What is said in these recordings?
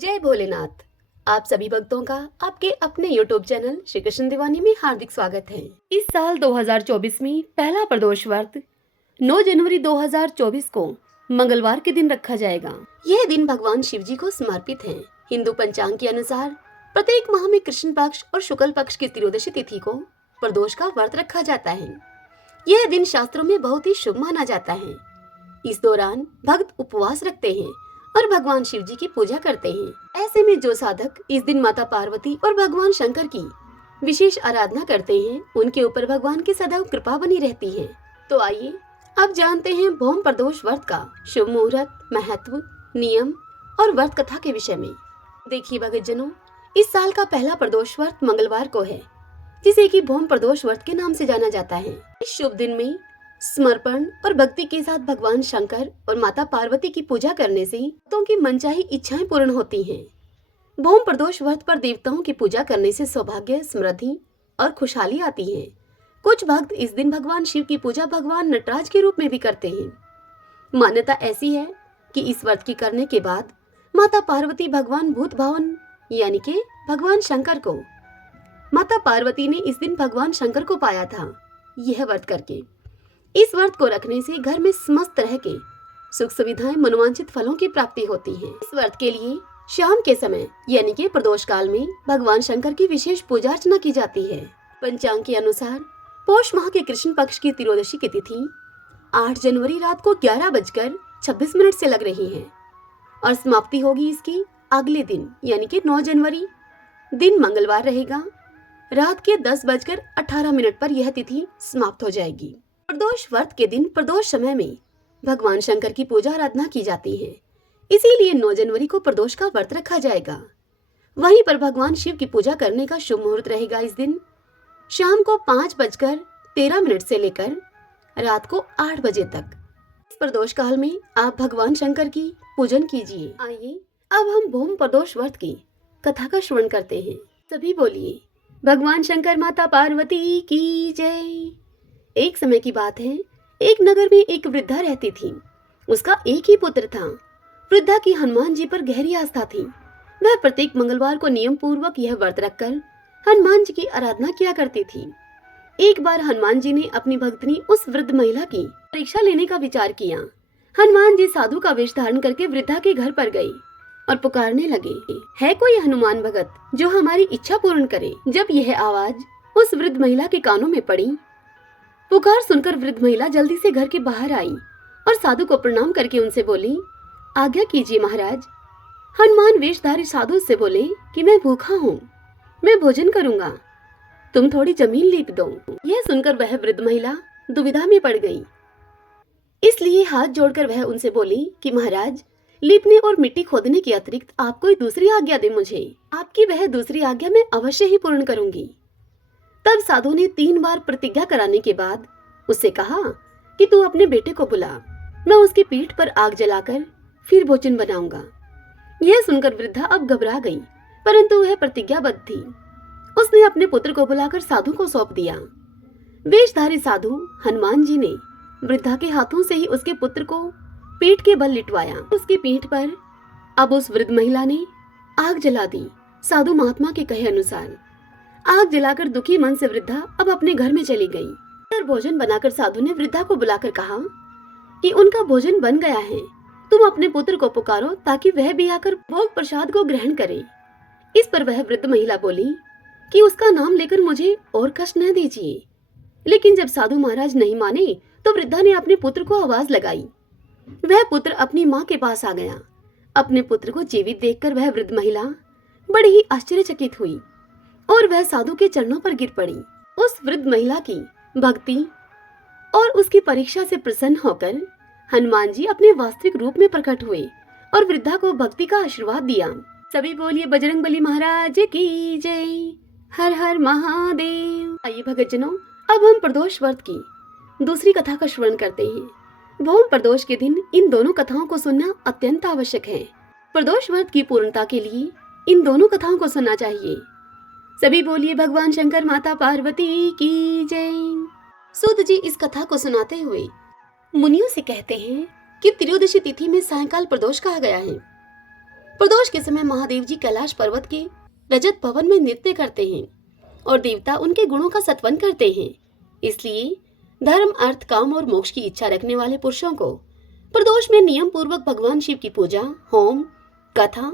जय भोलेनाथ। आप सभी भक्तों का आपके अपने YouTube चैनल श्री कृष्ण दीवानी में हार्दिक स्वागत है। इस साल 2024 में पहला प्रदोष व्रत 9 जनवरी 2024 को मंगलवार के दिन रखा जाएगा। यह दिन भगवान शिव जी को समर्पित है। हिंदू पंचांग के अनुसार प्रत्येक माह में कृष्ण पक्ष और शुक्ल पक्ष की त्रयोदशी तिथि को प्रदोष का व्रत रखा जाता है। यह दिन शास्त्रों में बहुत ही शुभ माना जाता है। इस दौरान भक्त उपवास रखते हैं और भगवान शिव जी की पूजा करते हैं। ऐसे में जो साधक इस दिन माता पार्वती और भगवान शंकर की विशेष आराधना करते हैं, उनके ऊपर भगवान की सदैव कृपा बनी रहती है। तो आइए अब जानते हैं भौम प्रदोष व्रत का शुभ मुहूर्त, महत्व, नियम और व्रत कथा के विषय में। देखिए भक्तजनों, इस साल का पहला प्रदोष व्रत मंगलवार को है, जिसे कि भौम प्रदोष व्रत के नाम से जाना जाता है। इस शुभ दिन में समर्पण और भक्ति के साथ भगवान शंकर और माता पार्वती की पूजा करने से भक्तों की मनचाही इच्छाएं पूर्ण होती हैं। भौम प्रदोष व्रत पर देवताओं की पूजा करने से सौभाग्य, समृद्धि और खुशहाली आती है। कुछ भक्त इस दिन भगवान शिव की पूजा भगवान नटराज के रूप में भी करते हैं। मान्यता ऐसी है कि इस व्रत की करने के बाद माता पार्वती भगवान भूत भावन यानी कि भगवान शंकर को माता पार्वती ने इस दिन भगवान शंकर को पाया था। यह व्रत करके इस व्रत को रखने से घर में समस्त तरह के सुख सुविधाएं, मनोवांछित फलों की प्राप्ति होती है। इस व्रत के लिए शाम के समय यानी कि प्रदोष काल में भगवान शंकर की विशेष पूजा अर्चना की जाती है। पंचांग के अनुसार पौष माह के कृष्ण पक्ष की त्रयोदशी की तिथि 8 जनवरी रात को 11:26 से लग रही है और समाप्ति होगी इसकी अगले दिन यानी कि 9 जनवरी। दिन मंगलवार रहेगा। रात के 10:18 पर यह तिथि समाप्त हो जाएगी। प्रदोष व्रत के दिन प्रदोष समय में भगवान शंकर की पूजा आराधना की जाती है, इसीलिए 9 जनवरी को प्रदोष का व्रत रखा जाएगा। वहीं पर भगवान शिव की पूजा करने का शुभ मुहूर्त रहेगा इस दिन शाम को 5:13 से लेकर रात को 8 बजे तक। इस प्रदोष काल में आप भगवान शंकर की पूजन कीजिए। आइए अब हम भौम प्रदोष व्रत की कथा का श्रवण करते हैं। सभी बोलिए भगवान शंकर माता पार्वती की जय। एक समय की बात है, एक नगर में एक वृद्धा रहती थी। उसका एक ही पुत्र था। वृद्धा की हनुमान जी पर गहरी आस्था थी। वह प्रत्येक मंगलवार को नियम पूर्वक यह व्रत रखकर हनुमान जी की आराधना किया करती थी। एक बार हनुमान जी ने अपनी भक्तनी उस वृद्ध महिला की परीक्षा लेने का विचार किया। हनुमान जी साधु का वेश धारण करके वृद्धा के घर पर गए और पुकारने लगे, है कोई हनुमान भगत जो हमारी इच्छा पूर्ण करे। जब यह आवाज उस वृद्ध महिला के कानों में पड़ी, पुकार सुनकर वृद्ध महिला जल्दी से घर के बाहर आई और साधु को प्रणाम करके उनसे बोली, आज्ञा कीजिए महाराज। हनुमान वेशधारी साधु से बोले कि मैं भूखा हूँ, मैं भोजन करूंगा, तुम थोड़ी जमीन लीप दो। यह सुनकर वह वृद्ध महिला दुविधा में पड़ गई, इसलिए हाथ जोड़कर वह उनसे बोली कि महाराज, लीपने और मिट्टी खोदने के अतिरिक्त आप कोई दूसरी आज्ञा दे मुझे। आपकी वह दूसरी आज्ञा मैं अवश्य ही पूर्ण करूंगी। तब साधु ने 3 बार प्रतिज्ञा कराने के बाद उससे कहा कि तू अपने बेटे को बुला, मैं उसकी पीठ पर आग जलाकर फिर भोजन बनाऊंगा। यह सुनकर वृद्धा अब घबरा गई, परंतु वह प्रतिज्ञाबद्ध थी। उसने अपने पुत्र को बुलाकर साधु को सौंप दिया। वेशधारी साधु हनुमान जी ने वृद्धा के हाथों से ही उसके पुत्र को पीठ के बल लिटवाया। उसकी पीठ पर अब उस वृद्ध महिला ने आग जला दी। साधु महात्मा के कहे अनुसार आग जलाकर दुखी मन से वृद्धा अब अपने घर में चली गई। फिर भोजन बनाकर साधु ने वृद्धा को बुलाकर कहा कि उनका भोजन बन गया है, तुम अपने पुत्र को पुकारो ताकि वह भी आकर भोग प्रसाद को ग्रहण करे। इस पर वह वृद्ध महिला बोली कि उसका नाम लेकर मुझे और कष्ट न दीजिए। लेकिन जब साधु महाराज नहीं माने तो वृद्धा ने अपने पुत्र को आवाज लगाई। वह पुत्र अपनी माँ के पास आ गया। अपने पुत्र को जीवित देखकर वह वृद्ध महिला बड़ी ही आश्चर्यचकित हुई और वह साधु के चरणों पर गिर पड़ी। उस वृद्ध महिला की भक्ति और उसकी परीक्षा से प्रसन्न होकर हनुमान जी अपने वास्तविक रूप में प्रकट हुए और वृद्धा को भक्ति का आशीर्वाद दिया। सभी बोलिए बजरंगबली महाराज की जय। हर हर महादेव। आइए भक्तजनों, अब हम प्रदोष व्रत की दूसरी कथा का श्रवण करते हैं। भौम प्रदोष के दिन इन दोनों कथाओं को सुनना अत्यंत आवश्यक है। प्रदोष व्रत की पूर्णता के लिए इन दोनों कथाओं को सुनना चाहिए। सभी बोलिए भगवान शंकर माता पार्वती की जय। सूत जी इस कथा को सुनाते हुए मुनियों से कहते हैं कि त्रयोदशी तिथि में सायंकाल प्रदोष कहा गया है। प्रदोष के समय महादेव जी कैलाश पर्वत के रजत भवन में नृत्य करते हैं और देवता उनके गुणों का सत्वन करते हैं। इसलिए धर्म, अर्थ, काम और मोक्ष की इच्छा रखने वाले पुरुषों को प्रदोष में नियम पूर्वक भगवान शिव की पूजा, होम, कथा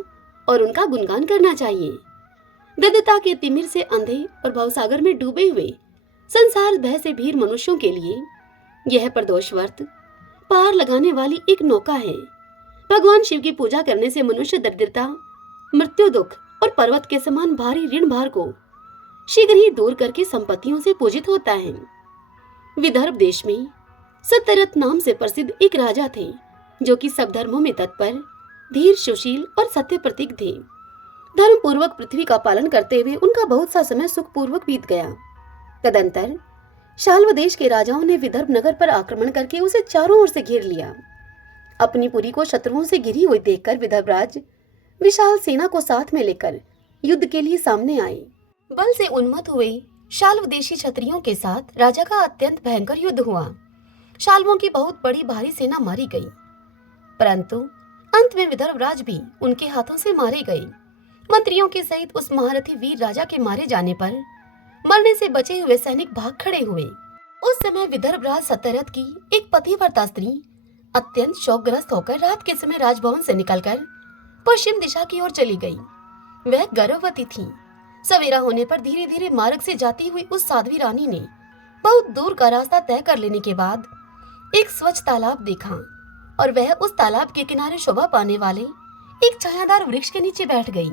और उनका गुणगान करना चाहिए। दरिद्रता के तिमिर से अंधे और भवसागर में डूबे हुए संसार भय से भीर मनुष्यों के लिए यह प्रदोष व्रत पार लगाने वाली एक नौका है। भगवान शिव की पूजा करने से मनुष्य दरिद्रता, मृत्यु, दुख और पर्वत के समान भारी ऋण भार को शीघ्र ही दूर करके संपत्तियों से पूजित होता है। विदर्भ देश में सत्यरथ नाम से प्रसिद्ध एक राजा थे, जो कि सब धर्मों में तत्पर, धीर, सुशील और सत्य प्रतीक थे। धर्म पूर्वक पृथ्वी का पालन करते हुए उनका बहुत सा समय सुख पूर्वक बीत गया। तदंतर शाल्व देश के राजाओं ने विदर्भ नगर पर आक्रमण करके उसे चारों ओर से घेर लिया। अपनी पुरी को शत्रुओं से घिरी हुई देखकर विदर्भराज विशाल सेना को साथ में लेकर युद्ध के लिए सामने आए। बल से उन्मत्त हुए शाल्व देशी क्षत्रियों के साथ राजा का अत्यंत भयंकर युद्ध हुआ। शाल्वों की बहुत बड़ी भारी सेना मारी गई, परंतु अंत में विदर्भराज भी उनके हाथों से मारे गए। मंत्रियों के सहित उस महारथी वीर राजा के मारे जाने पर मरने से बचे हुए सैनिक भाग खड़े हुए। उस समय विदर्भराज सत्यरथ की एक पतिव्रता स्त्री अत्यंत शोकग्रस्त होकर रात के समय राजभवन से निकलकर पश्चिम दिशा की ओर चली गई। वह गर्भवती थी। सवेरा होने पर धीरे धीरे मार्ग से जाती हुई उस साध्वी रानी ने बहुत दूर का रास्ता तय कर लेने के बाद एक स्वच्छ तालाब देखा और वह उस तालाब के किनारे शोभा पाने वाले एक छायादार वृक्ष के नीचे बैठ गई।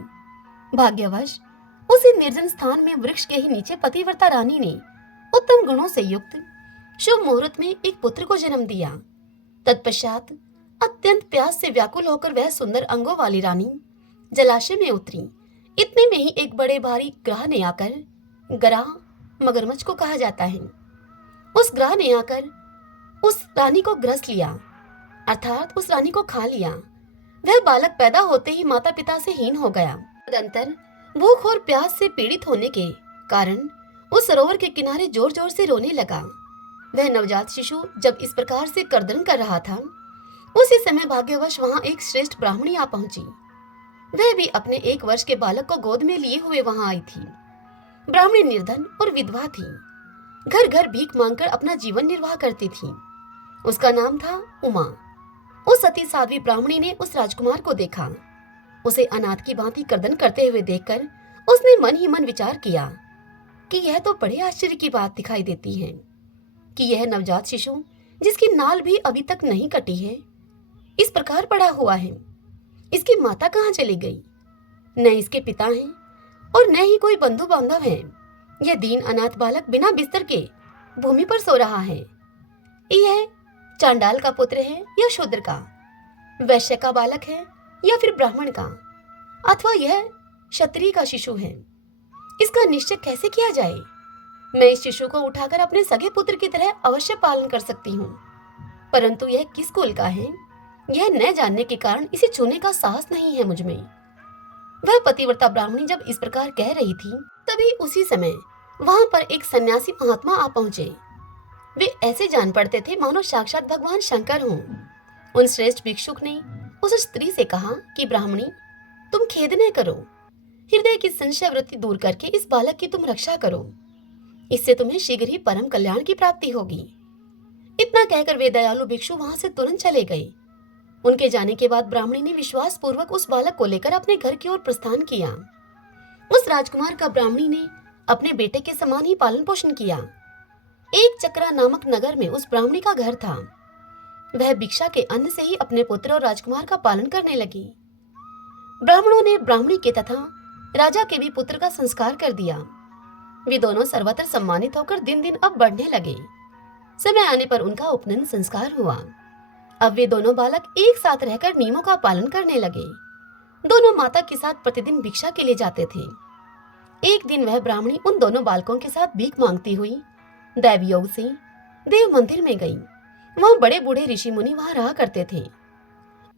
भाग्यवश उसी निर्जन स्थान में वृक्ष के ही नीचे पतिव्रता रानी ने उत्तम गुणों से युक्त शुभ मुहूर्त में एक पुत्र को जन्म दिया। तत्पश्चात अत्यंत प्यास से व्याकुल होकर वह सुंदर अंगों वाली रानी जलाशय में उतरी। इतने में ही एक बड़े भारी ग्राह ने आकर, ग्राह मगरमच्छ को कहा जाता है, उस ग्राह ने आकर उस रानी को ग्रस लिया, अर्थात उस रानी को खा लिया। वह बालक पैदा होते ही माता पिता से हीन हो गया। तदंतर भूख और प्यास से पीड़ित होने के कारण उस सरोवर के किनारे जोर जोर से रोने लगा। वह नवजात शिशु जब इस प्रकार से कर्दन कर रहा था, उसी समय भाग्यवश वहां एक श्रेष्ठ ब्राह्मणी आ पहुंची। वह भी अपने 1 वर्ष के बालक को गोद में लिए हुए वहां आई थी। ब्राह्मणी निर्धन और विधवा थी, घर घर भीख मांगकर अपना जीवन निर्वाह करती थी। उसका नाम था उमा। उस सती साध्वी ब्राह्मणी ने उस राजकुमार को देखा। उसे अनाथ की भांति कर्दन करते हुए देखकर उसने मन ही मन विचार किया कि यह तो बड़े आश्चर्य की बात दिखाई देती है कि यह नवजात शिशु, जिसकी नाल भी अभी तक नहीं कटी है, इस प्रकार पड़ा हुआ है। इसकी माता कहाँ चली गई? न इसके पिता हैं और न ही कोई बंधु बांधव है। यह दीन अनाथ बालक बिना बिस्तर के भूमि पर सो रहा है। यह चांडाल का पुत्र है या शूद्र का, वैश्य का बालक है या फिर ब्राह्मण का, अथवा यह क्षत्रिय का शिशु है? इसका निश्चय कैसे किया जाए? मैं इस शिशु को उठाकर अपने सगे पुत्र की तरह अवश्य पालन कर सकती हूँ, परंतु यह किस कुल का है, यह न जानने के कारण इसे छूने का साहस नहीं है मुझ में। वह पतिव्रता ब्राह्मणी जब इस प्रकार कह रही थी, तभी उसी समय वहां पर एक सन्यासी महात्मा आ पहुंचे। वे ऐसे जान पड़ते थे मानो साक्षात भगवान शंकर हों। उन श्रेष्ठ भिक्षुक ने उस स्त्री से कहा कि ब्राह्मणी, तुम खेद न करो, हृदय की संशय वृत्ति दूर करके इस बालक की तुम रक्षा करो, इससे तुम्हें शीघ्र ही परम कल्याण की प्राप्ति होगी। इतना कहकर वे दयालु भिक्षु वहां से तुरंत चले गए। उनके जाने के बाद ब्राह्मणी ने विश्वास पूर्वक उस बालक को लेकर अपने घर की ओर प्रस्थान किया। उस राजकुमार का ब्राह्मणी ने अपने बेटे के समान ही पालन पोषण किया। एक चक्रा नामक नगर में उस ब्राह्मणी का घर था। वह भिक्षा के अन्न से ही अपने पुत्र और राजकुमार का पालन करने लगी। ब्राह्मणों ने ब्राह्मणी के तथा राजा के भी पुत्र का संस्कार कर दिया। वे दोनों सर्वत्र सम्मानित होकर दिन दिन अब बढ़ने लगे। समय आने पर उनका उपनयन संस्कार हुआ। अब वे दोनों बालक एक साथ रहकर नियमों का पालन करने लगे। दोनों माता के साथ प्रतिदिन भिक्षा के लिए जाते थे। एक दिन वह ब्राह्मणी उन दोनों बालकों के साथ भीख मांगती हुई दैव योग से देव मंदिर में गई। वहां बड़े बूढ़े ऋषि मुनि वहां रहा करते थे।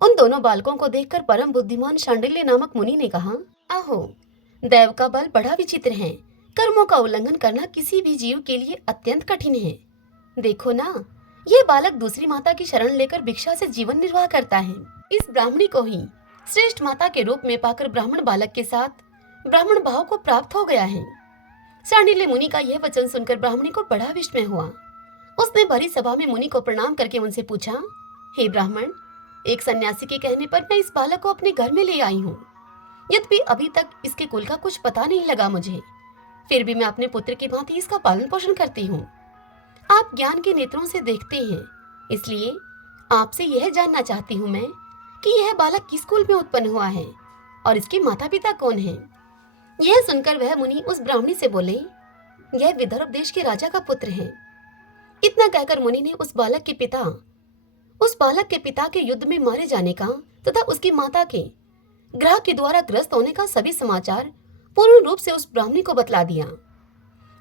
उन दोनों बालकों को देखकर परम बुद्धिमान शांडिल्य नामक मुनि ने कहा, आहो, दैव का बल बड़ा विचित्र है। कर्मों का उल्लंघन करना किसी भी जीव के लिए अत्यंत कठिन है। देखो ना, यह बालक दूसरी माता की शरण लेकर भिक्षा से जीवन निर्वाह करता है। इस ब्राह्मणी को ही श्रेष्ठ माता के रूप में पाकर ब्राह्मण बालक के साथ ब्राह्मण भाव को प्राप्त हो गया है। शांडिल्य मुनि का यह वचन सुनकर ब्राह्मणी को बड़ा विस्मय हुआ। उसने भरी सभा में मुनि को प्रणाम करके उनसे पूछा, हे ब्राह्मण, एक सन्यासी के कहने पर मैं इस बालक को अपने घर में ले आई हूँ। यद्यपि अभी तक इसके कुल का कुछ पता नहीं लगा मुझे, फिर भी मैं अपने पुत्र की भांति इसका पालन पोषण करती हूँ। आप ज्ञान के नेत्रों से देखते हैं, इसलिए आपसे यह जानना चाहती हूँ मैं कि यह बालक किस कुल में उत्पन्न हुआ है और इसके माता पिता कौन हैं। यह सुनकर वह मुनि उस ब्राह्मणी से बोले, यह विदर्भ देश के राजा का पुत्र है। इतना कहकर मुनि ने उस बालक के पिता के युद्ध में मारे जाने का तथा उसकी माता के ग्रह के द्वारा ग्रस्त होने का सभी समाचार पूर्ण रूप से उस ब्राह्मणी को बतला दिया।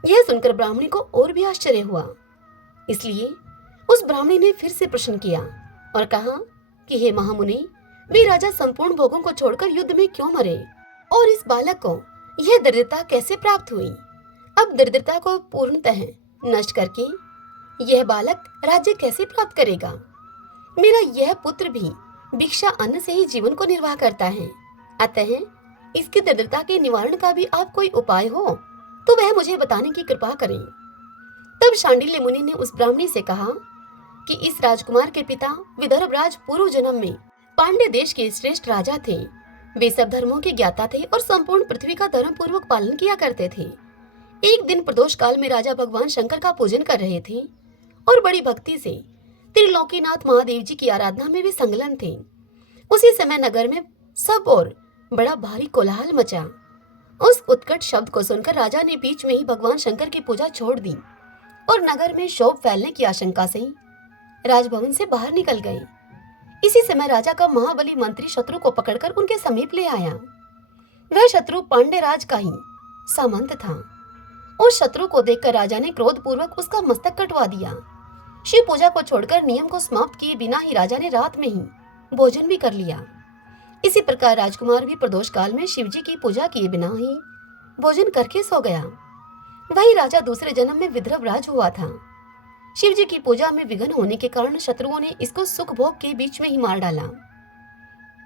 यह सुनकर ब्राह्मणी को और भी आश्चर्य हुआ, इसलिए उस ब्राह्मणी ने फिर से प्रश्न किया और कहा कि हे महामुनि, वे राजा संपूर्ण भोगों को छोड़कर युद्ध में क्यों मरे और इस बालक को यह दरिद्रता कैसे प्राप्त हुई। अब दरिद्रता को पूर्णतः नष्ट करके यह बालक राज्य कैसे प्राप्त करेगा। मेरा यह पुत्र भी भिक्षा अन्न से ही जीवन को निर्वाह करता है, अतः इसकी दरिद्रता के निवारण का भी आप कोई उपाय हो तो वह मुझे बताने की कृपा करें। तब शांडिल्य मुनि ने उस ब्राह्मणी से कहा कि इस राजकुमार के पिता विदर्भ राज पूर्व जन्म में पांड्य देश के श्रेष्ठ राजा थे। वे सब धर्मों के ज्ञाता थे और संपूर्ण पृथ्वी का धर्म पूर्वक पालन किया करते थे। एक दिन प्रदोष काल में राजा भगवान शंकर का पूजन कर रहे थे और बड़ी भक्ति से त्रिलोकीनाथ महादेव जी की आराधना में वे संलग्न थे। उसी समय नगर में सब और बड़ा भारी कोलाहल मचा। उस उत्कट शब्द को सुनकर राजा ने बीच में ही भगवान शंकर की पूजा छोड़ दी और नगर में शोभ फैलने की आशंका से राजभवन से बाहर निकल गए। इसी समय राजा का महाबली मंत्री शत्रु को पकड़कर उनके समीप ले आया। वह शत्रु पांड्य राज का ही सामंत था। उस शत्रु को देखकर राजा ने क्रोधपूर्वक उसका मस्तक कटवा दिया। शिव पूजा को छोड़कर नियम को समाप्त किए बिना ही राजा ने रात में ही भोजन भी कर लिया। इसी प्रकार राजकुमार भी प्रदोष काल में शिव जी की पूजा किए बिना ही भोजन करके सो गया। वही राजा दूसरे जन्म में विदर्भ राज हुआ था। शिव जी की पूजा में विघ्न होने के कारण शत्रुओं ने इसको सुख भोग के बीच में ही मार डाला।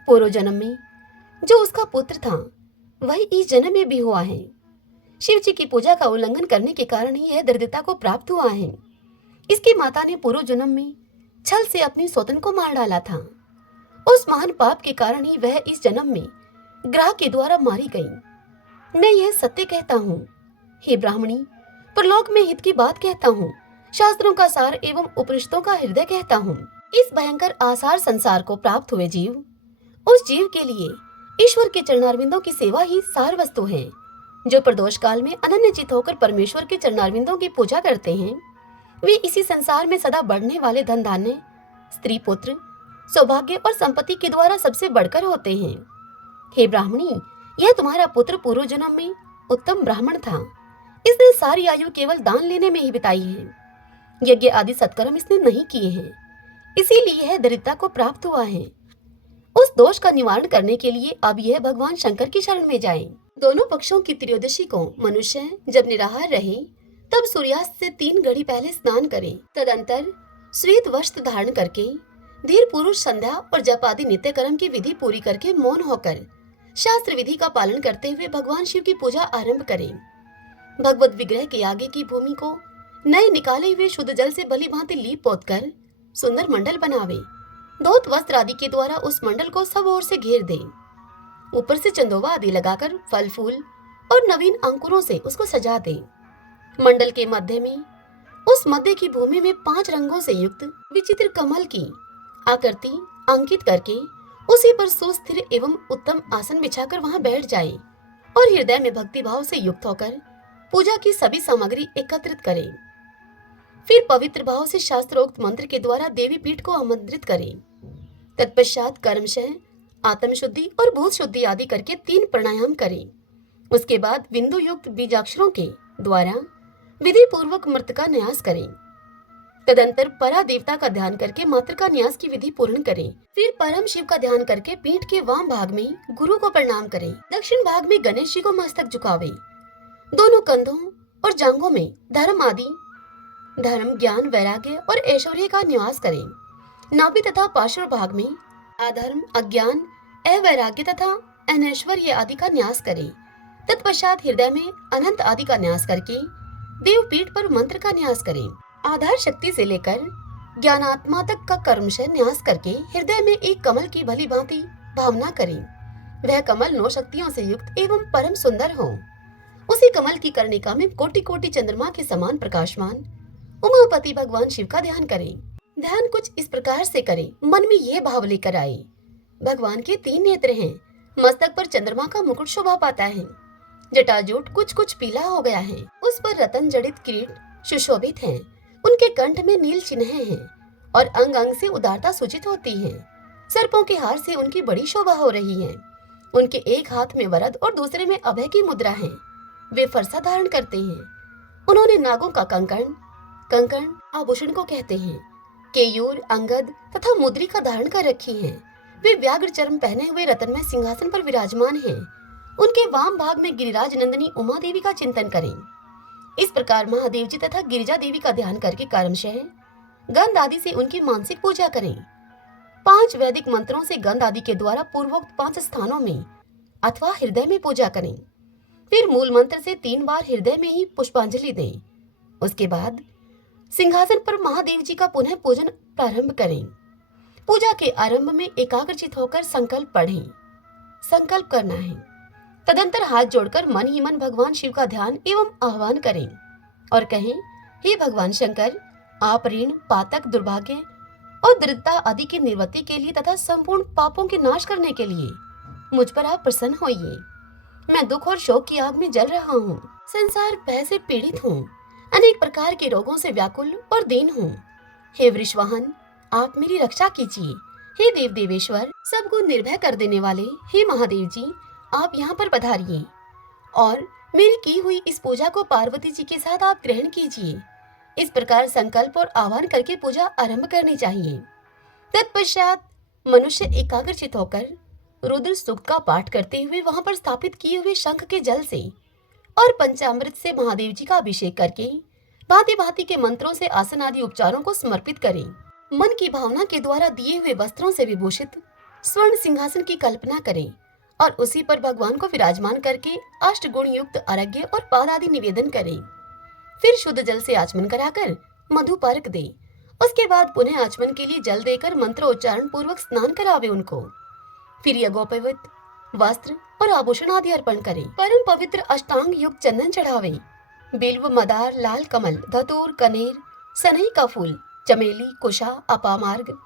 पूर्व जन्म में जो उसका पुत्र था वही इस जन्म में भी हुआ है। शिव जी की पूजा का उल्लंघन करने के कारण ही यह दरिद्रता को प्राप्त हुआ है। इसकी माता ने पूर्व जन्म में छल से अपनी सौतन को मार डाला था। उस महान पाप के कारण ही वह इस जन्म में ग्रह के द्वारा मारी गई। मैं यह सत्य कहता हूँ, हे ब्राह्मणी, परलोक में हित की बात कहता हूँ, शास्त्रों का सार एवं उपनिषदों का हृदय कहता हूँ। इस भयंकर आसार संसार को प्राप्त हुए जीव, उस जीव के लिए ईश्वर के चरणारविंदों की सेवा ही सार वस्तु है। जो प्रदोष काल में अनन्यचित होकर परमेश्वर के चरणारविंदों की पूजा करते हैं, वे इसी संसार में सदा बढ़ने वाले धन धान्य, स्त्री पुत्र, सौभाग्य और संपत्ति के द्वारा सबसे बढ़कर होते हैं। हे ब्राह्मणी, यह तुम्हारा पुत्र पूर्व जन्म में उत्तम ब्राह्मण था। इसने सारी आयु केवल दान लेने में ही बिताई है। यज्ञ आदि सत्कर्म इसने नहीं किए हैं, इसीलिए यह दरिद्रता को प्राप्त हुआ है। उस दोष का निवारण करने के लिए अब यह भगवान शंकर की शरण में जाए। दोनों पक्षों की त्रयोदशी को मनुष्य जब निराहार रहे तब सूर्यास्त से 3 घड़ी पहले स्नान करे। तदंतर श्वेत वस्त्र धारण करके धीर पुरुष संध्या और जप आदि नित्य कर्म की विधि पूरी करके मौन होकर शास्त्र विधि का पालन करते हुए भगवान शिव की पूजा आरंभ करें। भगवत विग्रह के आगे की भूमि को नए निकाले हुए शुद्ध जल से भली भांति लीप पोत कर सुंदर मंडल बनावे। धोत वस्त्र आदि के द्वारा उस मंडल को सब ओर से घेर दे। ऊपर से चंदोवा आदि लगाकर फल फूल और नवीन अंकुरों से उसको सजा दे। मंडल के मध्य में उस मध्य की भूमि में 5 रंगों से युक्त विचित्र कमल की आकृति अंकित करके उसी पर सुस्थिर एवं उत्तम आसन बिछाकर वहां बैठ जाए और हृदय में भक्ति भाव से युक्त होकर पूजा की सभी सामग्री एकत्रित करें। फिर पवित्र भाव से शास्त्रोक्त मंत्र के द्वारा देवी पीठ को आमंत्रित करें। तत्पश्चात कर्मशः, आत्म शुद्धि और भूत शुद्धि आदि करके 3 प्राणायाम करें। उसके बाद बिंदु युक्त बीजाक्षरों के द्वारा विधि पूर्वक मृत का न्यास करें। तदंतर परा देवता का ध्यान करके मात्र का न्यास की विधि पूर्ण करें। फिर परम शिव का ध्यान करके पीठ के वाम भाग में गुरु को प्रणाम करें। दक्षिण भाग में गणेश जी को मस्तक झुकावे। दोनों कंधों और जांघों में धर्म आदि धर्म, ज्ञान, वैराग्य और ऐश्वर्य का निवास करें। नाभि तथा पार्श्व भाग में अधर्म, अज्ञान, अवैराग्य तथा अनैश्वर्य आदि का न्यास करें। तत्पश्चात हृदय में अनंत आदि का न्यास करके देवपीठ पर मंत्र का न्यास करें। आधार शक्ति से लेकर ज्ञानात्मा तक का कर्मशः न्यास करके हृदय में एक कमल की भली भांति भावना करें। वह कमल 9 शक्तियों से युक्त एवं परम सुंदर हो। उसी कमल की कर्णिका में कोटि कोटि चंद्रमा के समान प्रकाशमान उमापति भगवान शिव का ध्यान करें। ध्यान कुछ इस प्रकार से करें, मन में ये भाव लेकर आए, भगवान के 3 नेत्र हैं, मस्तक पर चंद्रमा का मुकुट शोभा पाता है, जटाजूट कुछ कुछ पीला हो गया है, उस पर रतन जड़ित किरीट सुशोभित है, उनके कंठ में नील चिन्ह हैं और अंग अंग से उदारता सूचित होती है। सर्पों के हार से उनकी बड़ी शोभा हो रही है। उनके एक हाथ में वरद और दूसरे में अभय की मुद्रा है। वे फरसा धारण करते हैं। उन्होंने नागों का कंकण आभूषण को कहते हैं, केयूर, अंगद तथा मुद्री का धारण कर रखी है। वे व्याघ्र चर्म पहने हुए रत्नमय सिंहासन पर विराजमान हैं। उनके वाम भाग में गिरिराज नंदिनी उमा देवी का चिंतन करें। इस प्रकार महादेव जी तथा गिरिजा देवी का ध्यान करके क्रमशः गंध आदि से उनकी मानसिक पूजा करें। 5 वैदिक मंत्रों से गंध आदि के द्वारा पूर्वोक्त 5 स्थानों में अथवा हृदय में पूजा करें। फिर मूल मंत्र से 3 बार हृदय में ही पुष्पांजलि दें। उसके बाद सिंहासन पर महादेव जी का पुनः पूजन प्रारंभ करें। पूजा के आरंभ में एकाग्रचित होकर संकल्प पढ़ें। संकल्प करना है। तदंतर हाथ जोड़कर मन ही मन भगवान शिव का ध्यान एवं आह्वान करें और कहें, हे भगवान शंकर, आप ऋण, पातक, दुर्भाग्य और दरिद्रता आदि की निवृत्ति के लिए तथा संपूर्ण पापों के नाश करने के लिए मुझ पर आप प्रसन्न होइए। मैं दुख और शोक की आग में जल रहा हूँ। संसार भय से पीड़ित हूँ। अनेक प्रकार के रोगों से व्याकुल और दीन हूँ। हे वृषवाहन, आप मेरी रक्षा कीजिए। हे देव देवेश्वर, सबको निर्भय कर देने वाले हे महादेव जी, आप यहाँ पर पधारिए और मेरी की हुई इस पूजा को पार्वती जी के साथ आप ग्रहण कीजिए। इस प्रकार संकल्प और आह्वान करके पूजा आरंभ करनी चाहिए। तत्पश्चात मनुष्य एकाग्रचित होकर रुद्र सूक्त का पाठ करते हुए वहां पर स्थापित किए हुए शंख के जल से और पंचामृत से महादेव जी का अभिषेक करके भांति भांति के मंत्रों से आसन आदि उपचारों को समर्पित करें। मन की भावना के द्वारा दिए हुए वस्त्रों से विभूषित स्वर्ण सिंहासन की कल्पना करें और उसी पर भगवान को विराजमान करके अष्टगुण युक्त अर्घ्य और पाद आदि निवेदन करें। फिर शुद्ध जल से आचमन कराकर मधु पार्क दे। उसके बाद पुनः आचमन के लिए जल देकर मंत्रोच्चारण पूर्वक स्नान करावे उनको। फिर यज्ञोपवीत वस्त्र और आभूषण आदि अर्पण करें। परम पवित्र अष्टांग युक्त चंदन चढ़ावे। बिल्व, मदार, लाल कमल, धतूर, कनेर, सनई का फूल, चमेली, कुशा, अपामार्ग,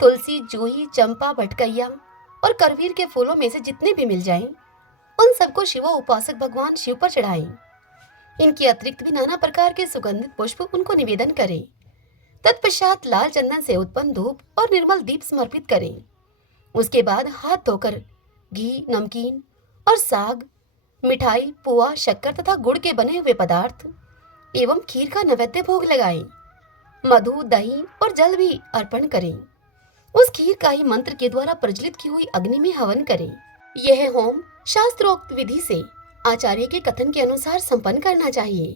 तुलसी, जूही, चंपा, भटकैया और करवीर के फूलों में से जितने भी मिल जाएं, उन सबको शिव उपासक भगवान शिव पर चढ़ाएं। इनके अतिरिक्त भी नाना प्रकार के सुगंधित पुष्प उनको निवेदन करें। तत्पश्चात लाल चंदन से उत्पन्न धूप और निर्मल दीप समर्पित करें। उसके बाद हाथ धोकर घी, नमकीन और साग, मिठाई, पुआ, शक्कर तथा गुड़ के बने हुए पदार्थ एवं खीर का नैवेद्य भोग लगाएं। मधु, दही और जल भी अर्पण करें। उस खीर का ही मंत्र के द्वारा प्रज्वलित की हुई अग्नि में हवन करें। यह होम शास्त्रोक्त विधि से आचार्य के कथन के अनुसार संपन्न करना चाहिए।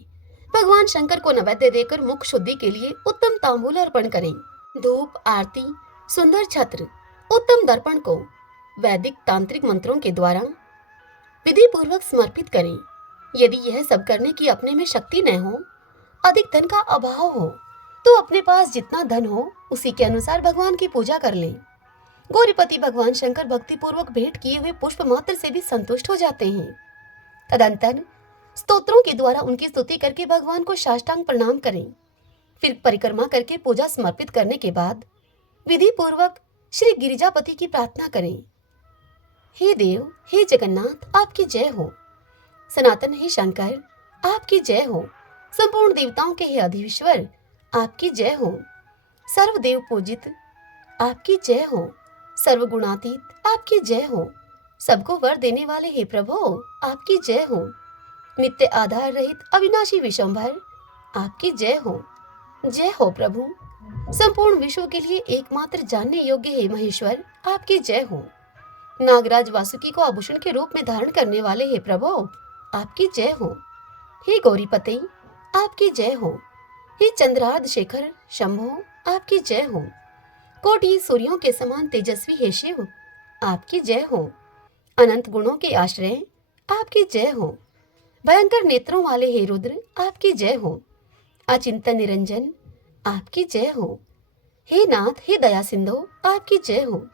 भगवान शंकर को नैवेद्य देकर मुख शुद्धि के लिए उत्तम तांबूल अर्पण करें। धूप, आरती, सुंदर छत्र, उत्तम दर्पण को वैदिक तांत्रिक मंत्रों के द्वारा विधि पूर्वक समर्पित करें। यदि यह सब करने की अपने में शक्ति न हो, अधिक धन का अभाव हो, तो अपने पास जितना धन हो उसी के अनुसार भगवान की पूजा कर लें। गौरीपति भगवान शंकर भक्ति पूर्वक भेंट किए हुए पुष्प मात्र से भी संतुष्ट हो जाते हैं। तदंतर स्तोत्रों के द्वारा उनकी स्तुति करके भगवान को साष्टांग प्रणाम करें। फिर परिक्रमा करके पूजा समर्पित करने के बाद विधि पूर्वक श्री गिरिजापति की प्रार्थना करें। हे देव, हे जगन्नाथ, आपकी जय हो। सनातन हे शंकर, आपकी जय हो। संपूर्ण देवताओं के हे अधीश्वर, आपकी जय हो। सर्वदेव पूजित, आपकी जय हो। सर्वगुणातीत, आपकी जय हो। सबको वर देने वाले हे प्रभु, आपकी जय हो। नित्य आधार रहित अविनाशी विशंभर, आपकी जय हो। जय हो प्रभु। संपूर्ण विश्व के लिए एकमात्र जानने योग्य हे महेश्वर, आपकी जय हो। नागराज वासुकी को आभूषण के रूप में धारण करने वाले हे प्रभु, आपकी जय हो। हे गौरीपते, आपकी जय हो। हे चंद्रार्ध शेखर शंभो, आपकी जय हो। कोटि सूर्यों के समान तेजस्वी हे शिव, आपकी जय हो। अनंत गुणों के आश्रय, आपकी जय हो। भयंकर नेत्रों वाले हे रुद्र, आपकी जय हो। अचिंतन निरंजन, आपकी जय हो। हे नाथ, हे दया सिंधु, आपकी जय हो।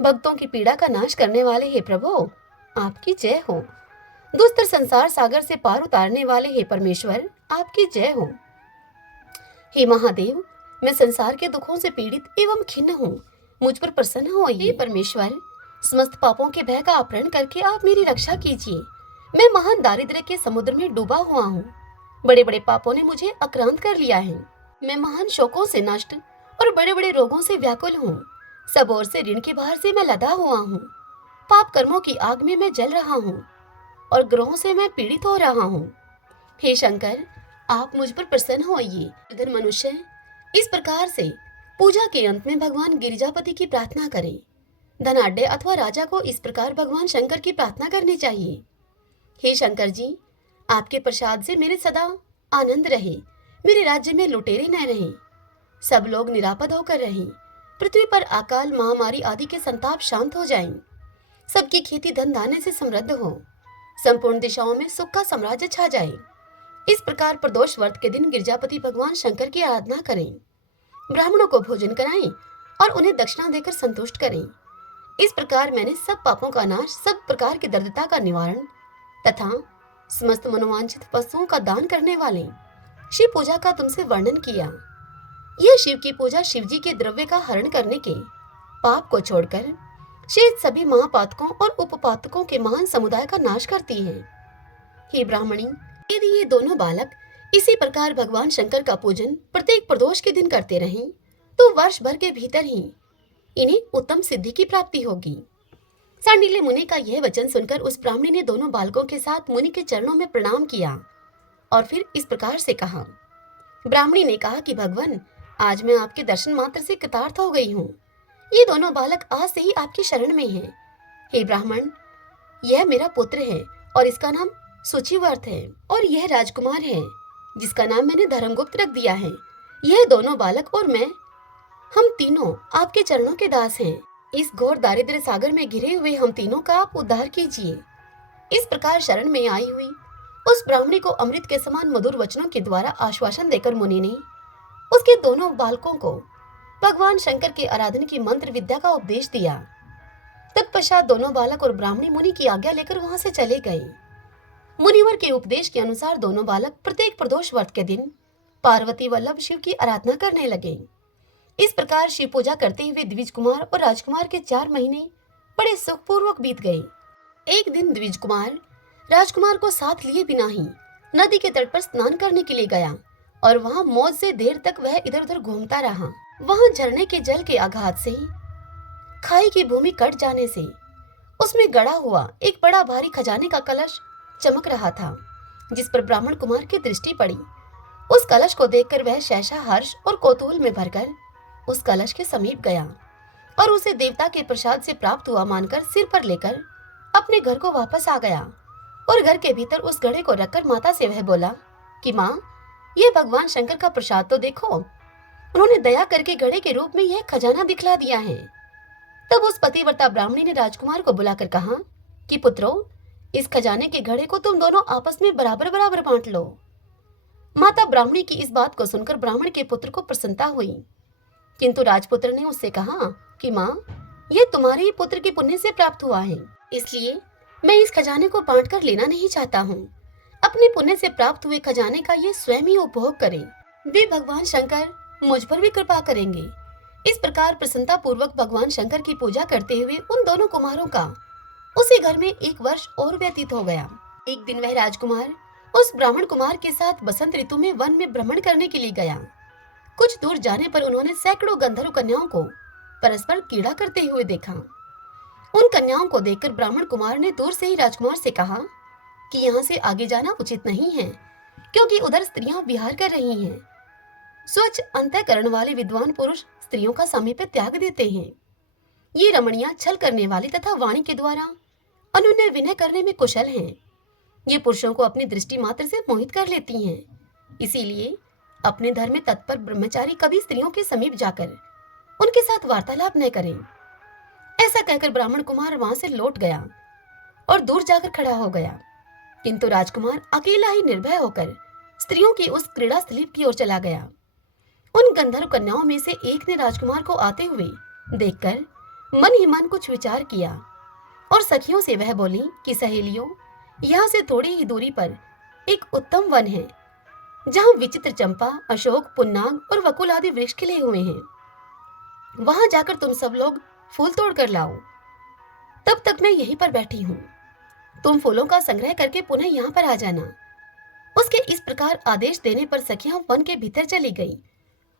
भक्तों की पीड़ा का नाश करने वाले हे प्रभु, आपकी जय हो। दुस्तर संसार सागर से पार उतारने वाले हे परमेश्वर, आपकी जय हो। हे महादेव, मैं संसार के दुखों से पीड़ित एवं खिन्न हूँ, मुझ पर प्रसन्न होइए। हे परमेश्वर, समस्त पापों के भय का अपहरण करके आप मेरी रक्षा कीजिए। मैं महान दारिद्र्य के समुद्र में डूबा हुआ हूँ। बड़े बड़े पापों ने मुझे आक्रांत कर लिया है। मैं महान शोकों से नष्ट और बड़े बड़े रोगों से व्याकुल हूँ। सब ओर से ऋण के भार से मैं लदा हुआ हूँ। पाप कर्मों की आग में मैं जल रहा हूँ और ग्रहों से मैं पीड़ित हो रहा हूँ। हे शंकर, आप मुझ पर प्रसन्न होइए। इधर मनुष्य इस प्रकार से पूजा के अंत में भगवान गिरिजापति की प्रार्थना करें। धनाढ्य अथवा राजा को इस प्रकार भगवान शंकर की प्रार्थना करनी चाहिए। हे शंकर जी, आपके प्रसाद से मेरे सदा आनंद रहे। मेरे राज्य में लुटेरे न रहें। सब लोग निरापद होकर रहें। पृथ्वी पर अकाल, महामारी आदि के संताप शांत हो जाएं। सबकी खेती धन धान्य से समृद्ध हो। संपूर्ण दिशाओं में सुख का साम्राज्य छा जाए। इस प्रकार प्रदोष व्रत के दिन गिरजापति भगवान शंकर की आराधना करें। ब्राह्मणों को भोजन कराएं और उन्हें दक्षिणा देकर संतुष्ट करें। इस प्रकार मैंने सब पापों का नाश, सब प्रकार की दरिद्रता का निवारण तथा समस्त मनोवांछित वस्तुओं का दान करने वाले शिव पूजा का तुमसे वर्णन किया। यह शिव की पूजा शिव जी के द्रव्य का हरण करने के पाप को छोड़कर शेष सभी महापातकों और उपपातकों के महान समुदाय का नाश करती है। हे ब्राह्मणी, यदि ये दोनों बालक इसी प्रकार भगवान शंकर का पूजन प्रत्येक प्रदोष के दिन करते रहें तो वर्ष भर के भीतर ही इन्हें उत्तम सिद्धि की प्राप्ति होगी। सांडिल्य मुनि का यह वचन सुनकर उस ब्राह्मणी ने दोनों बालकों के साथ मुनि के चरणों में प्रणाम किया और फिर इस प्रकार से कहा। ब्राह्मणी ने कहा कि भगवान, आज मैं आपके दर्शन मात्र से कृतार्थ हो गई हूँ। ये दोनों बालक आज से ही आपकी शरण में हैं। हे ब्राह्मण, यह मेरा पुत्र है और इसका नाम सुचिवर्त है और यह राजकुमार है जिसका नाम मैंने धर्मगुप्त रख दिया है। यह दोनों बालक और मैं, हम तीनों आपके चरणों के दास हैं। इस घोर दारिद्र्य सागर में घिरे हुए हम तीनों का आप उद्धार कीजिए। इस प्रकार शरण में आई हुई उस ब्राह्मणी को अमृत के समान मधुर वचनों के द्वारा आश्वासन देकर मुनि ने उसके दोनों बालकों को भगवान शंकर के आराधन की मंत्र विद्या का उपदेश दिया। तत्पश्चात दोनों बालक और ब्राह्मणी मुनि की आज्ञा लेकर वहां से चले गए। मुनिवर के उपदेश के अनुसार दोनों बालक प्रत्येक प्रदोष व्रत के दिन पार्वती वल्लभ शिव की आराधना करने लगे। इस प्रकार शिव पूजा करते हुए द्विज कुमार और राजकुमार के 4 महीने बड़े सुखपूर्वक बीत गए। एक दिन द्विज कुमार राजकुमार को साथ लिए बिना ही नदी के तट पर स्नान करने के लिए गया और वहां मौज से देर तक वह इधर उधर घूमता रहा। वहां झरने के जल के आघात से खाई की भूमि कट जाने से उसमें गड़ा हुआ एक बड़ा भारी खजाने का कलश चमक रहा था, जिस पर ब्राह्मण कुमार की दृष्टि पड़ी। उस कलश को देखकर वह सहसा हर्ष और कौतूहल में भरकर उस कलश के समीप गया और उसे देवता के प्रसाद से प्राप्त हुआ मानकर सिर पर लेकर अपने घर को वापस आ गया और घर के भीतर उस घड़े को रखकर माता से वह बोला कि माँ, यह भगवान शंकर का प्रसाद तो देखो। उन्होंने दया करके घड़े के रूप में यह खजाना दिखला दिया है। तब उस पतिव्रता ब्राह्मणी ने राजकुमार को बुलाकर कहा कि पुत्रो, इस खजाने के घड़े को तुम दोनों आपस में बराबर बराबर बांट लो। माता ब्राह्मणी की इस बात को सुनकर ब्राह्मण के पुत्र को प्रसन्नता हुई, किंतु राजपुत्र ने उससे कहा कि माँ, यह तुम्हारे ही पुत्र के पुण्य से प्राप्त हुआ है, इसलिए मैं इस खजाने को बांट कर लेना नहीं चाहता हूँ। अपने पुण्य से प्राप्त हुए खजाने का ये स्वयं ही उपभोग करें। वे भगवान शंकर मुझ पर भी कृपा करेंगे। इस प्रकार प्रसन्नता पूर्वक भगवान शंकर की पूजा करते हुए उन दोनों कुमारों का उसी घर में 1 वर्ष और व्यतीत हो गया। एक दिन वह राजकुमार उस ब्राह्मण कुमार के साथ बसंत ऋतु में वन में भ्रमण करने के लिए गया। कुछ दूर जाने पर उन्होंने सैकड़ों गंधर्व कन्याओं को परस्पर कीड़ा करते हुए देखा। उन कन्याओं को देखकर ब्राह्मण कुमार ने दूर से ही राजकुमार से कहा कि यहाँ से आगे जाना उचित नहीं है, क्योंकि उधर स्त्रियां विहार कर रही हैं। स्वच्छ अंतःकरण वाले विद्वान पुरुष स्त्रियों का सामीप्य त्याग देते हैं। ये रमणियां छल करने वाली तथा वाणी के द्वारा अनुनय विनय करने में कुशल हैं। ये पुरुषों को अपनी दृष्टि मात्र से मोहित कर लेती हैं। इसीलिए अपने धर्म में तत्पर ब्रह्मचारी कभी स्त्रियों के समीप जाकर उनके साथ वार्तालाप न करें। ऐसा कहकर ब्राह्मण कुमार वहां से लौट गया और दूर जाकर खड़ा हो गया। किंतु राजकुमार अकेला ही निर्भय होकर स्त्रियों की उस क्रीड़ा स्थली की ओर चला गया। उन गंधर्व कन्याओं में से एक ने राजकुमार को आते हुए देखकर मन ही मन कुछ विचार किया और सखियों से वह बोली कि सहेलियों, यहाँ से थोड़ी ही दूरी पर एक उत्तम वन है जहाँ विचित्र चंपा, अशोक, पुन्नाग और वकुल आदि वृक्ष खिले हुए हैं। वहां जाकर तुम सब लोग फूल तोड़ कर लाओ। तब तक मैं यहीं पर बैठी हूँ। तुम फूलों का संग्रह करके पुनः यहाँ पर आ जाना। उसके इस प्रकार आदेश देने पर सखियां वन के भीतर चली गई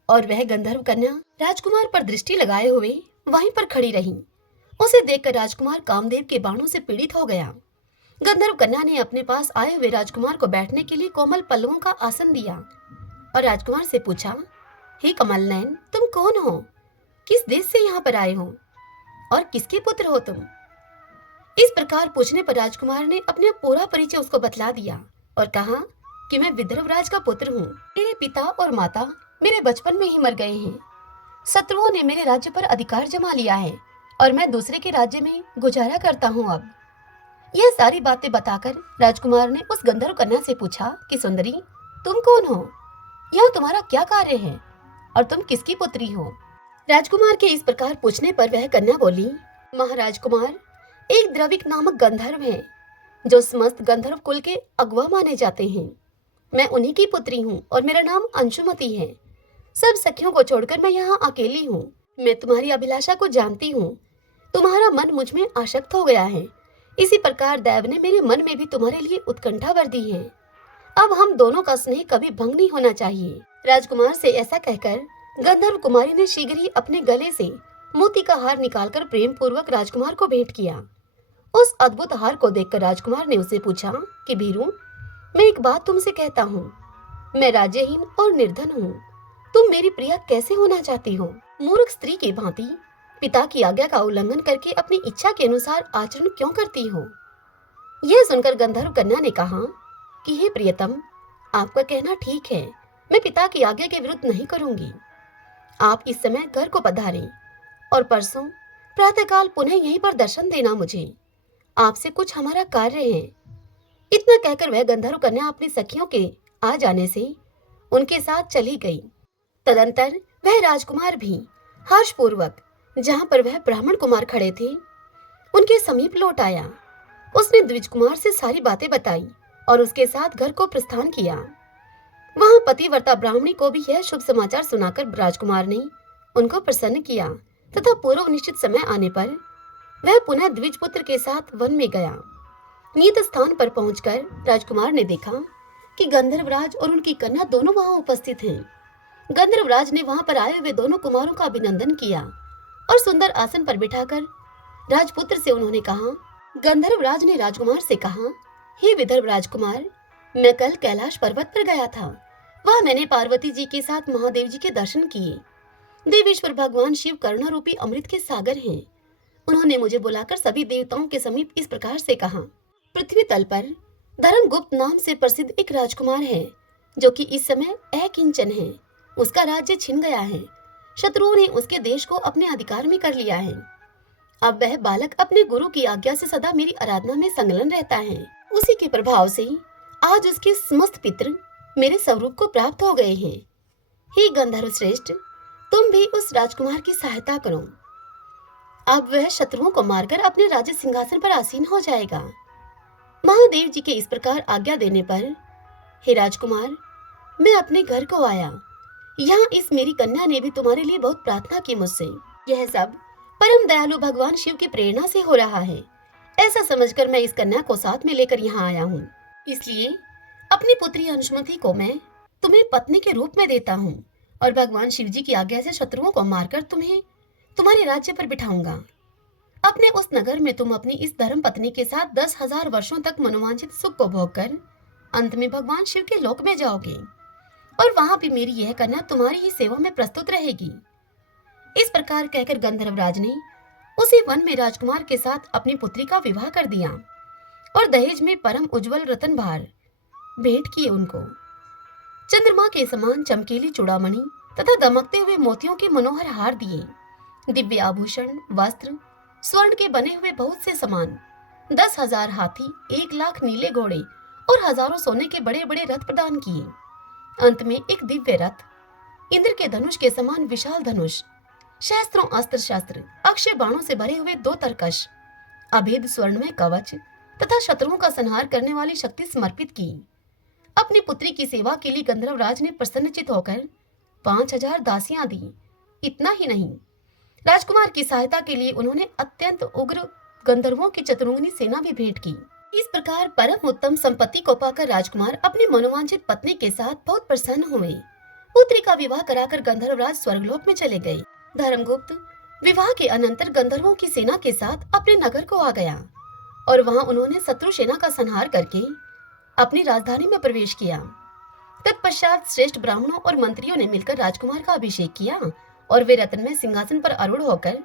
और वह गंधर्व कन्या राजकुमार पर दृष्टि लगाए हुए वहीं पर खड़ी रही। उसे देखकर राजकुमार कामदेव के बाणों से पीड़ित हो गया। गंधर्व कन्या ने अपने पास आए हुए राजकुमार को बैठने के लिए कोमल पल्लवों का आसन दिया और राजकुमार से पूछा, हे कमल नयन, तुम कौन हो? किस देश से यहाँ पर आए हो और किसके पुत्र हो तुम? इस प्रकार पूछने पर राजकुमार ने अपना पूरा परिचय उसको बतला दिया और कहा कि मैं विदर्भराज का पुत्र हूँ। मेरे पिता और माता मेरे बचपन में ही मर गए हैं। शत्रुओं ने मेरे राज्य पर अधिकार जमा लिया है और मैं दूसरे के राज्य में गुजारा करता हूँ। अब यह सारी बातें बताकर राजकुमार ने उस गंधर्व कन्या से पूछा कि सुंदरी, तुम कौन हो? यह तुम्हारा क्या कार्य है और तुम किसकी पुत्री हो? राजकुमार के इस प्रकार पूछने पर वह कन्या बोली, महाराज कुमार, एक द्रविक नामक गंधर्व है जो समस्त गंधर्व कुल के अगुआ माने जाते हैं। मैं उन्हीं की पुत्री हूँ और मेरा नाम अंशुमति है। सब सखियों को छोड़कर मैं यहाँ अकेली हूँ। मैं तुम्हारी अभिलाषा को जानती हूँ। तुम्हारा मन मुझ में आसक्त हो गया है। इसी प्रकार दैव ने मेरे मन में भी तुम्हारे लिए उत्कंठा भर दी है। अब हम दोनों का स्नेह कभी भंग नहीं होना चाहिए। राजकुमार से ऐसा कहकर गंधर्व कुमारी ने शीघ्र ही अपने गले से मोती का हार निकालकर प्रेम पूर्वक राजकुमार को भेंट किया। उस अद्भुत हार को देखकर राजकुमार ने उसे पूछा कि भीरू, मैं एक बात तुमसे कहता हूँ। मैं राज्यहीन और निर्धन हूँ। तुम मेरी प्रिया कैसे होना चाहती हो? मूर्ख स्त्री की भांति पिता की आज्ञा का उल्लंघन करके अपनी इच्छा के अनुसार आचरण क्यों करती हो? यह सुनकर गंधर्व कन्या ने कहा कि हे प्रियतम, आपका कहना ठीक है। मैं पिता की आज्ञा के विरुद्ध नहीं करूंगी। आप इस समय घर को पधारें और परसों प्रातःकाल पुनः यहीं पर दर्शन देना। मुझे आपसे कुछ हमारा कार्य है। इतना कहकर वह गंधर्व कन्या अपनी सखियों के आ जाने से उनके साथ चली गई। तदंतर वह राजकुमार भी हर्षपूर्वक जहां पर वह ब्राह्मण कुमार खड़े थे उनके समीप लौट आया। उसने द्विज कुमार से सारी बातें बताई और उसके साथ घर को प्रस्थान किया। वहां पतिव्रता ब्राह्मणी को भी यह शुभ समाचार सुनाकर राजकुमार ने उनको प्रसन्न किया तथा पूर्व निश्चित समय आने पर वह पुनः द्विज पुत्र के साथ वन में गया। नियत स्थान पर पहुंचकर राजकुमार ने देखा कि गंधर्वराज और उनकी कन्या दोनों वहां उपस्थित हैं। गंधर्वराज ने वहां पर आए हुए दोनों कुमारों का अभिनंदन किया और सुंदर आसन पर बिठाकर राजपुत्र से उन्होंने कहा। गंधर्वराज ने राजकुमार से कहा, हे विदर्भ राजकुमार, मैं कल कैलाश पर्वत पर गया था। वहां मैंने पार्वती जी के साथ महादेव जी के दर्शन किए। देवेश्वर भगवान शिव करुणा रूपी अमृत के सागर हैं। उन्होंने मुझे बुलाकर सभी देवताओं के समीप इस प्रकार से कहा, पृथ्वी तल पर धर्मगुप्त नाम से प्रसिद्ध एक राजकुमार है जो कि इस समय अकिंचन है। उसका राज्य छिन गया है। शत्रुओं ने उसके देश को अपने अधिकार में कर लिया है। अब वह बालक अपने गुरु की आज्ञा से सदा मेरी आराधना में संलग्न रहता है। उसी के प्रभाव से आज उसके समस्त पितृ मेरे स्वरूप को प्राप्त हो गए हैं। हे गंधर्व श्रेष्ठ, तुम भी उस राजकुमार की सहायता करो। अब वह शत्रुओं को मारकर अपने राज्य सिंहासन पर आसीन हो जाएगा। महादेव जी के इस प्रकार आज्ञा देने पर हे राजकुमार, मैं अपने घर को आया। यहाँ इस मेरी कन्या ने भी तुम्हारे लिए बहुत प्रार्थना की मुझसे। यह सब परम दयालु भगवान शिव की प्रेरणा से हो रहा है। ऐसा समझकर मैं इस कन्या को साथ में लेकर यहाँ आया हूँ। इसलिए अपनी पुत्री अंशुमति को मैं तुम्हें पत्नी के रूप में देता हूँ और भगवान शिव जी की आज्ञा से शत्रुओं को मारकर तुम्हें तुम्हारे राज्य पर बिठाऊंगा। अपने उस नगर में तुम अपनी इस धर्म पत्नी के साथ 10,000 वर्षों तक मनोवांछित सुख को भोगकर अंत में भगवान शिव के लोक में जाओगे और वहां भी मेरी यह कन्या तुम्हारी ही सेवा में प्रस्तुत रहेगी। इस प्रकार कहकर गंधर्वराज ने उसी वन में राजकुमार के साथ अपनी पुत्री का विवाह कर दिया और दहेज में परम उज्जवल रतन भार भेंट किए उनको। चंद्रमा के समान चमकीली चूड़ामणि तथा दमकते हुए मोतियों के मनोहर हार दिए। दिव्य आभूषण, वस्त्र स्वर्ण के बने हुए बहुत से सामान, 10,000 हाथी, 1 लाख नीले घोड़े और हजारों सोने के बड़े बड़े रथ प्रदान किए। अंत में एक दिव्य रथ, इंद्र के धनुष के समान विशाल धनुष, शस्त्रों अस्त्र शस्त्र, अक्षय बाणों से भरे हुए 2 तरकश, अभेद स्वर्णमय कवच तथा शत्रुओं का संहार करने वाली शक्ति समर्पित की। अपनी पुत्री की सेवा के लिए गंधर्वराज ने प्रसन्नचित होकर 5,000 दासियां दी। इतना ही नहीं, राजकुमार की सहायता के लिए उन्होंने अत्यंत उग्र गंधर्वों की चतुरंगिनी सेना भी भेंट की। इस प्रकार परम उत्तम संपत्ति को पाकर राजकुमार अपनी मनोवांछित पत्नी के साथ बहुत प्रसन्न हुए। पुत्री का विवाह कराकर गंधर्वराज स्वर्गलोक में चले गए। धर्मगुप्त विवाह के अनंतर गंधर्वों की सेना के साथ अपने नगर को आ गया और वहां उन्होंने शत्रु सेना का संहार करके अपनी राजधानी में प्रवेश किया। तत्पश्चात श्रेष्ठ ब्राह्मणों और मंत्रियों ने मिलकर राजकुमार का अभिषेक किया और वे रत्नमय सिंहासन पर आरूढ़ होकर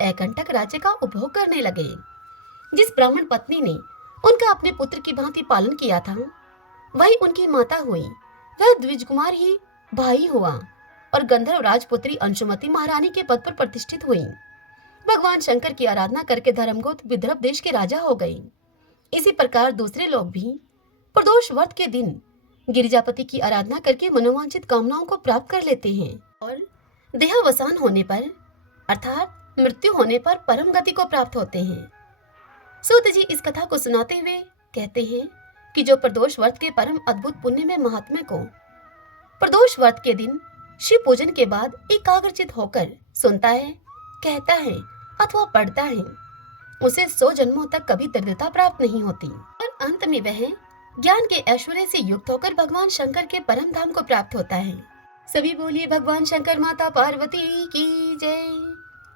एकंटक राज्य का उपभोग करने लगे। जिस ब्राह्मण पत्नी ने उनका अपने पुत्र की भांति पालन किया था, वही उनकी माता हुई। वह द्विज कुमार ही भाई हुआ और गंधर्व राजपुत्री अंशुमति महारानी के पद पर प्रतिष्ठित हुई। भगवान शंकर की आराधना करके धर्मगुप्त विदर्भ देश के राजा हो गए। इसी प्रकार दूसरे लोग भी प्रदोष व्रत के दिन गिरिजापति की आराधना करके मनोवांछित कामनाओं को प्राप्त कर लेते हैं और देहावसान होने पर अर्थात मृत्यु होने पर परम गति को प्राप्त होते हैं। सूत जी इस कथा को सुनाते हुए कहते हैं कि जो प्रदोष व्रत के परम अद्भुत पुण्य में महात्म्य को प्रदोष व्रत के दिन शिव पूजन के बाद एकाग्रचित होकर सुनता है, कहता है अथवा पढ़ता है, उसे 100 जन्मों तक कभी दरिद्रता प्राप्त नहीं होती और अंत में वह ज्ञान के ऐश्वर्य से युक्त होकर भगवान शंकर के परम धाम को प्राप्त होता है। सभी बोलिए भगवान शंकर माता पार्वती की जय।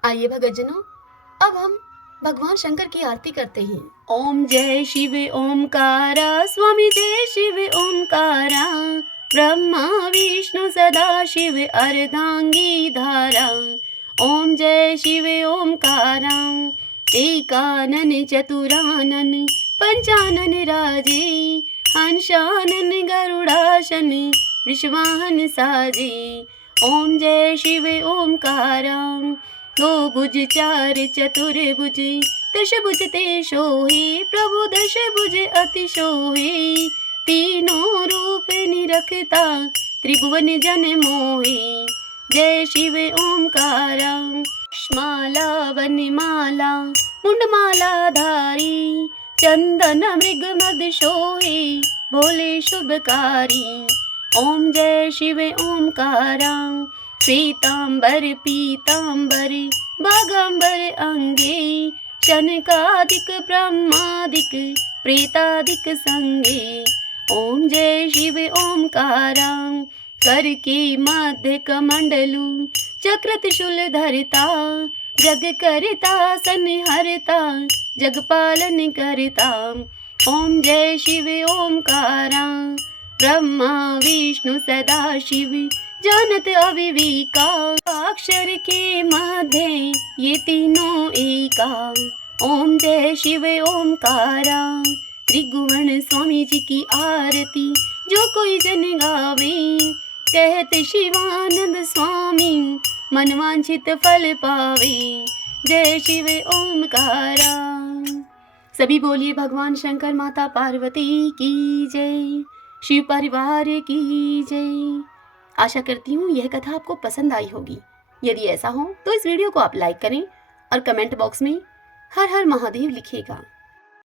आइए भगतजनों, अब हम भगवान शंकर की आरती करते हैं। ओम जय शिव ओमकारा, स्वामी जय शिव ओमकारा, ब्रह्मा विष्णु सदा शिव अर्धांगी धारा। ओम जय शिव ओमकारा, एकानन चतुरानन पंचानन राजे, हंसानन गरुड़ासन वृषवाहन साजे। ओम जय शिव ओमकारा, 2 भुज 4 चतुर्भुज, 10 भुज ते सोहे, प्रभु 10 भुज अति सोहे। तीनों रूप निरखता, त्रिभुवन जन मोहे। जय शिव ओमकारा, माला वनमाला मुंडमाला धारी, चंदन मृग मद सोहे, भोले शुभकारी। ओम जय शिव ओमकारा, श्वेतांबर पीतांबर बागांबर अंगे, शनकादिक ब्रह्मादिक प्रेतादिक संगे। ओम जय शिव ओमकारा, कर के मध्य कमंडलू, चक्र त्रिशूल धरता, जग करता संहरता, जग पालन करता। ओम जय शिव ओमकारा, ब्रह्मा विष्णु सदा शिव, जानत अविवेका, अक्षर के मध्य ये तीनों एका। ओम जय शिव ओमकारा, त्रिभुवन स्वामी जी की आरती जो कोई जन गावे, कहत शिवानंद स्वामी मनवांछित फल पावे। जय शिव ओमकारा। सभी बोलिए भगवान शंकर माता पार्वती की जय, शिव परिवार की जय। आशा करती हूँ यह कथा आपको पसंद आई होगी। यदि ऐसा हो तो इस वीडियो को आप लाइक करें और कमेंट बॉक्स में हर हर महादेव लिखिएगा।